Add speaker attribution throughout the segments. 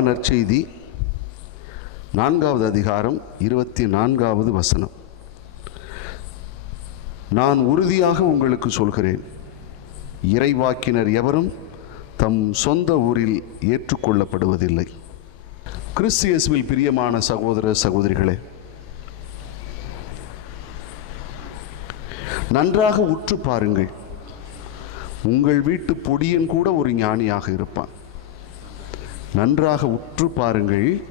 Speaker 1: நற்செய்தி நான்காவது அதிகாரம் இருபத்தி நான்காவது வசனம். நான் உறுதியாக உங்களுக்கு சொல்கிறேன். இறைவாக்கினர் எவரும் தம் சொந்த ஊரில் ஏற்றுக்கொள்ளப்படுவதில்லை. கிறிஸ்தியஸ்வில் பிரியமான சகோதர சகோதரிகளே நன்றாக உற்று பாருங்கள். உங்கள் வீட்டு பொடியன் கூட ஒரு ஞானியாக இருப்பான். நன்றாக உற்று பாருங்கள்.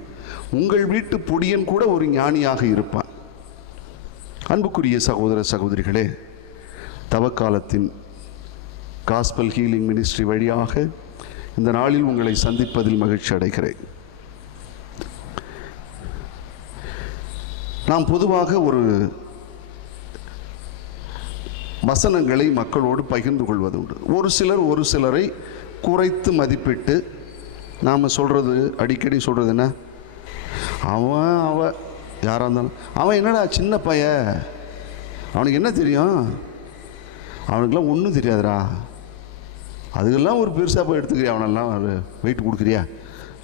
Speaker 1: உங்கள் வீட்டு பொடியன் கூட ஒரு ஞானியாக இருப்பான். அன்புக்குரிய சகோதர சகோதரிகளே தவக்காலத்தின் காஸ்பல் ஹீலிங் மினிஸ்ட்ரி வழியாக இந்த நாளில் உங்களை சந்திப்பதில் மகிழ்ச்சி அடைகிறேன். நாம் பொதுவாக ஒரு வசனங்களை மக்களோடு பகிர்ந்து கொள்வது உண்டு ஒரு சிலர் ஒரு சிலரை குறைத்து மதிப்பிட்டு நாம் சொல்கிறது அடிக்கடி சொல்கிறது என்ன? அவன் அவ யாராக இருந்தாலும். அவன் என்னடா சின்ன பைய? அவனுக்கு என்ன தெரியும்? அவனுக்கெல்லாம் ஒன்றும் தெரியாதுடா. அதுக்கெல்லாம் ஒரு பெருசாக போய் எடுத்துக்கிறியா? அவனெல்லாம் வெயிட் கொடுக்குறியா?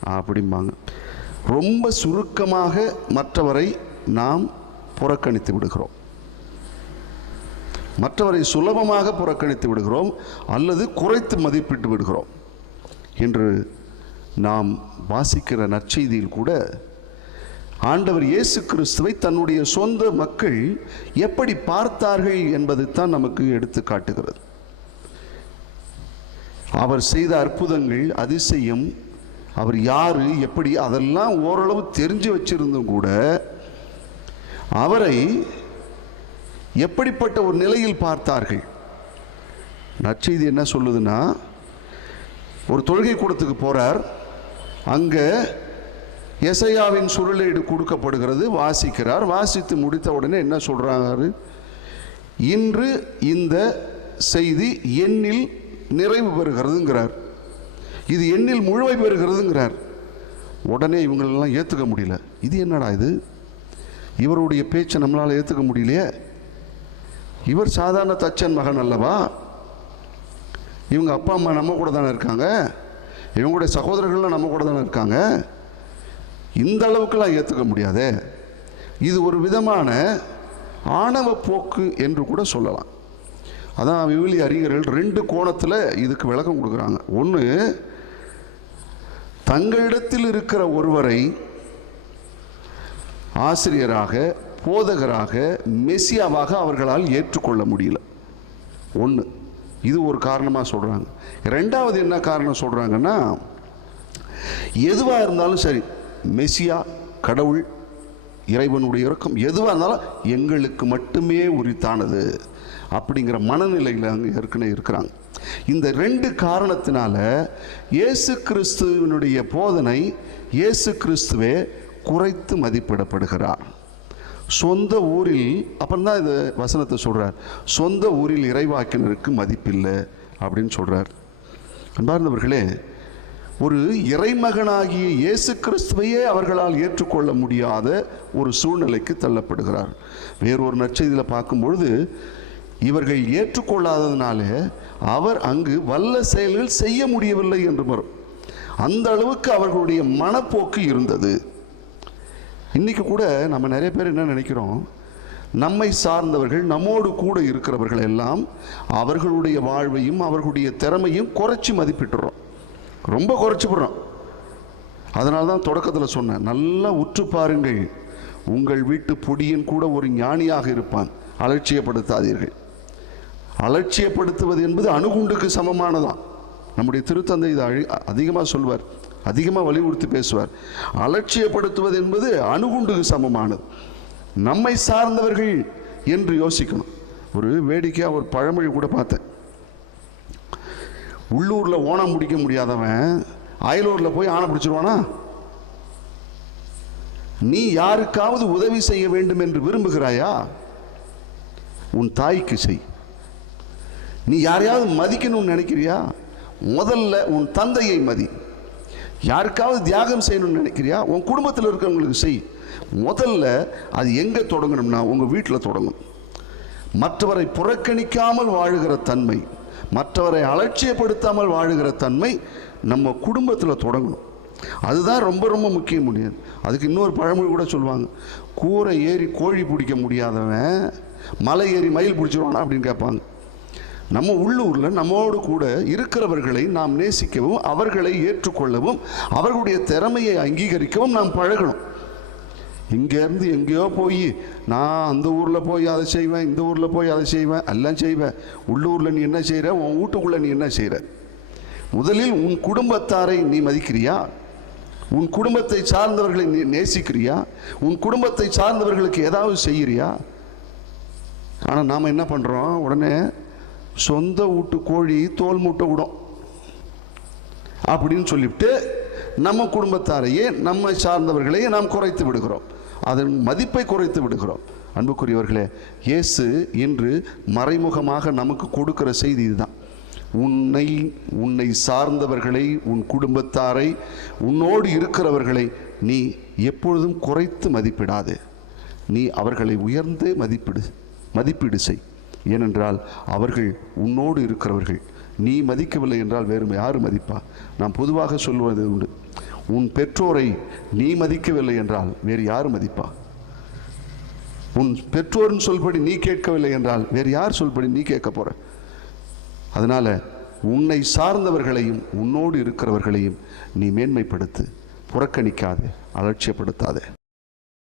Speaker 1: அப்படிம்பாங்க. ரொம்ப சுருக்கமாக மற்றவரை நாம் புறக்கணித்து விடுகிறோம். மற்றவரை சுலபமாக புறக்கணித்து விடுகிறோம் அல்லது குறைத்து மதிப்பிட்டு விடுகிறோம் என்று நாம் வாசிக்கிற நற்செய்தியில் கூட ஆண்டவர் இயேசு கிறிஸ்துவை தன்னுடைய சொந்த மக்கள் எப்படி பார்த்தார்கள் என்பதைத்தான் நமக்கு எடுத்து காட்டுகிறது. அவர் செய்த அற்புதங்கள் அதிசயம் அவர் யார் எப்படி அதெல்லாம் ஓரளவு தெரிஞ்சு வச்சிருந்தும் கூட அவரை எப்படிப்பட்ட ஒரு நிலையில் பார்த்தார்கள்? நற்செய்தி என்ன சொல்லுதுன்னா ஒரு தொழுகை கூடத்துக்கு போகிறார் அங்கே எசையாவின் சுருளேடு கொடுக்கப்படுகிறது. வாசிக்கிறார். வாசித்து முடித்த உடனே என்ன சொல்கிறாரு இன்று இந்த செய்தி எண்ணில் நிறைவு பெறுகிறதுங்கிறார். இது எண்ணில் முழுமை பெறுகிறதுங்கிறார். உடனே இவங்களெல்லாம் ஏற்றுக்க முடியல. இது என்னடா இது? இவருடைய பேச்சை நம்மளால் ஏற்றுக்க முடியலையே. இவர் சாதாரண தச்சன் மகன் அல்லவா? இவங்க அப்பா அம்மா நம்ம கூட தானே இருக்காங்க. இவங்களுடைய சகோதரர்கள்லாம் நம்ம கூட தானே இருக்காங்க. இந்த அளவுக்குலாம் ஏற்றுக்க முடியாதே. இது ஒரு விதமான ஆணவ போக்கு என்று கூட சொல்லலாம். அதான் விவிலி அறிஞர்கள் ரெண்டு கோணத்தில் இதுக்கு விளக்கம் கொடுக்குறாங்க. ஒன்று தங்களிடத்தில் இருக்கிற ஒருவரை ஆசிரியராக போதகராக மெசியாவாக அவர்களால் ஏற்றுக்கொள்ள முடியல. ஒன்று இது ஒரு காரணமாக சொல்கிறாங்க ரெண்டாவது என்ன காரணம் சொல்கிறாங்கன்னா எதுவாக இருந்தாலும் சரி மெசியா கடவுள் இறைவனுடைய இறக்கம் எதுவாக இருந்தாலும் எங்களுக்கு மட்டுமே உரித்தானது அப்படிங்கிற மனநிலையில் அங்கே ஏற்கனவே இருக்கிறாங்க. இந்த ரெண்டு காரணத்தினால இயேசு கிறிஸ்துவனுடைய போதனை இயேசு கிறிஸ்துவே குறைத்து மதிப்பிடப்படுகிறார். சொந்த ஊரில் அப்புறம் தான் இது வசனத்தை சொல்கிறார் சொந்த ஊரில் இறைவாக்கினருக்கு மதிப்பில்லை அப்படின்னு சொல்கிறார் அன்பார்ந்தவர்களே ஒரு இறைமகனாகிய இயேசு கிறிஸ்துவையே அவர்களால் ஏற்றுக்கொள்ள முடியாத ஒரு சூழ்நிலைக்கு தள்ளப்படுகிறார். வேறொரு நற்செய்தியில் பார்க்கும்பொழுது இவர்கள் ஏற்றுக்கொள்ளாததுனால அவர் அங்கு வல்ல செயல்கள் செய்ய முடியவில்லை என்று வரும். அந்த அளவுக்கு அவர்களுடைய மனப்போக்கு இருந்தது. இன்றைக்கி கூட நம்ம நிறைய பேர் என்ன நினைக்கிறோம்? நம்மை சார்ந்தவர்கள் நம்மோடு கூட இருக்கிறவர்கள் எல்லாம் அவர்களுடைய வாழ்வையும் அவர்களுடைய திறமையும் குறைச்சி மதிப்பிட்டுறோம். ரொம்ப குறைச்சிப்படுறோம் அதனால தான் தொடக்கத்தில் சொன்னேன் நல்லா உற்று பாருங்கள். உங்கள் வீட்டு பொடியன் கூட ஒரு ஞானியாக இருப்பான். அலட்சியப்படுத்தாதீர்கள். அலட்சியப்படுத்துவது என்பது அணுகுண்டுக்கு சமமானதான் நம்முடைய திருத்தந்தை இதை அழி அதிகமாக சொல்வார். அதிகமாக வலியுறுத்தி பேசுவார். அலட்சியப்படுத்துவது என்பது அணுகுண்டுக்கு சமமானது. நம்மை சார்ந்தவர்கள் என்று யோசிக்கணும். ஒரு வேடிக்கையாக ஒரு பழமொழி கூட பார்த்தேன். உள்ளூரில் ஓணம் முடிக்க முடியாதவன் அயலூரில் போய் ஆணை பிடிச்சிருவானா? நீ யாருக்காவது உதவி செய்ய வேண்டும் என்று விரும்புகிறாயா? உன் தாய்க்கு செய். நீ யாரையாவது மதிக்கணும்னு நினைக்கிறியா? முதல்ல உன் தந்தையை மதி. யாருக்காவது தியாகம் செய்யணும்னு நினைக்கிறியா? உன் குடும்பத்தில் இருக்கிறவங்களுக்கு செய். முதல்ல அது எங்கே தொடங்கணும்னா உங்கள் வீட்டில் தொடங்கும். மற்றவரை புறக்கணிக்காமல் வாழுகிற தன்மை மற்றவரை அலட்சியப்படுத்தாமல் வாழுகிற தன்மை நம்ம குடும்பத்தில் தொடங்கணும். அதுதான் ரொம்ப ரொம்ப முக்கிய முடியாது. அதுக்கு இன்னொரு பழமொழி கூட சொல்லுவாங்க. கூரை ஏறி கோழி பிடிக்க முடியாதவன் மலை ஏறி மயில் பிடிச்சிருவானா அப்படின்னு கேட்பாங்க. நம்ம உள்ளூரில் நம்மோடு கூட இருக்கிறவர்களை நாம் நேசிக்கவும் அவர்களை ஏற்றுக்கொள்ளவும் அவர்களுடைய திறமையை அங்கீகரிக்கவும் நாம் பழகணும். இங்கேருந்து எங்கேயோ போய் நான் அந்த ஊரில் போய் அதை செய்வேன் இந்த ஊரில் போய் அதை செய்வேன் எல்லாம் செய்வேன். உள்ளூரில் நீ என்ன செய்கிற உன் வீட்டுக்குள்ளே நீ என்ன செய்கிற முதலில் உன் குடும்பத்தாரை நீ மதிக்கிறியா? உன் குடும்பத்தை சார்ந்தவர்களை நீ நேசிக்கிறியா? உன் குடும்பத்தை சார்ந்தவர்களுக்கு ஏதாவது செய்கிறியா? ஆனால் நாம் என்ன பண்ணுறோம் உடனே சொந்த வீட்டு கோழி தோல் மூட்டை விடும். அப்படின்னு சொல்லிவிட்டு நம்ம குடும்பத்தாரையே நம்மை சார்ந்தவர்களையே நாம் குறைத்து விடுகிறோம். அதன் மதிப்பை குறைத்து விடுகிறோம். அன்புக்குரியவர்களே இயேசு இன்று மறைமுகமாக நமக்கு கொடுக்கிற செய்தி இதுதான். உன்னை உன்னை சார்ந்தவர்களை உன் குடும்பத்தாரை உன்னோடு இருக்கிறவர்களை நீ எப்பொழுதும் குறைத்து மதிப்பிடாது. நீ அவர்களை உயர்ந்தே மதிப்பிடு மதிப்பீடு செய். ஏனென்றால் அவர்கள் உன்னோடு இருக்கிறவர்கள். நீ மதிக்கவில்லை என்றால் வேறு யார் மதிப்பா? நாம் பொதுவாக சொல்வது உண்டு. உன் பெற்றோரை நீ மதிக்கவில்லை என்றால் வேறு யார் மதிப்பா? உன் பெற்றோரின் சொல்படி நீ கேட்கவில்லை என்றால் வேறு யார் சொல்படி நீ கேட்க போற? அதனால் உன்னை சார்ந்தவர்களையும் உன்னோடு இருக்கிறவர்களையும் நீ மேன்மைப்படுத்து புறக்கணிக்காதே அலட்சியப்படுத்தாதே.